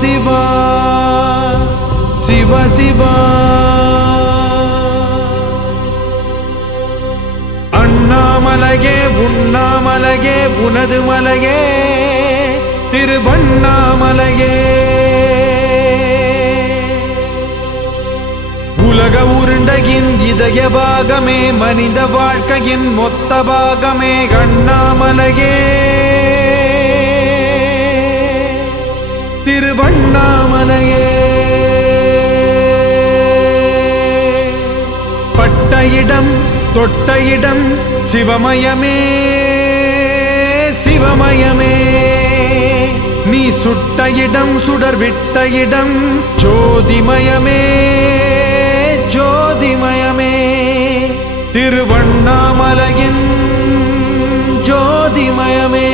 சிவா சிவ சிவா அண்ணாமலையே உண்ணாமலையே உனது மலையே திருவண்ணாமலையே உலக உருண்டையின் இதய பாகமே மனித வாழ்க்கையின் மொத்த பாகமே அண்ணாமலையே திருவண்ணாமலையே பட்ட இடம் தொட்ட இடம் சிவமயமே சிவமயமே நீ சுட்ட இடம் சுடர் விட்ட இடம் ஜோதிமயமே ஜோதிமயமே திருவண்ணாமலையின் ஜோதிமயமே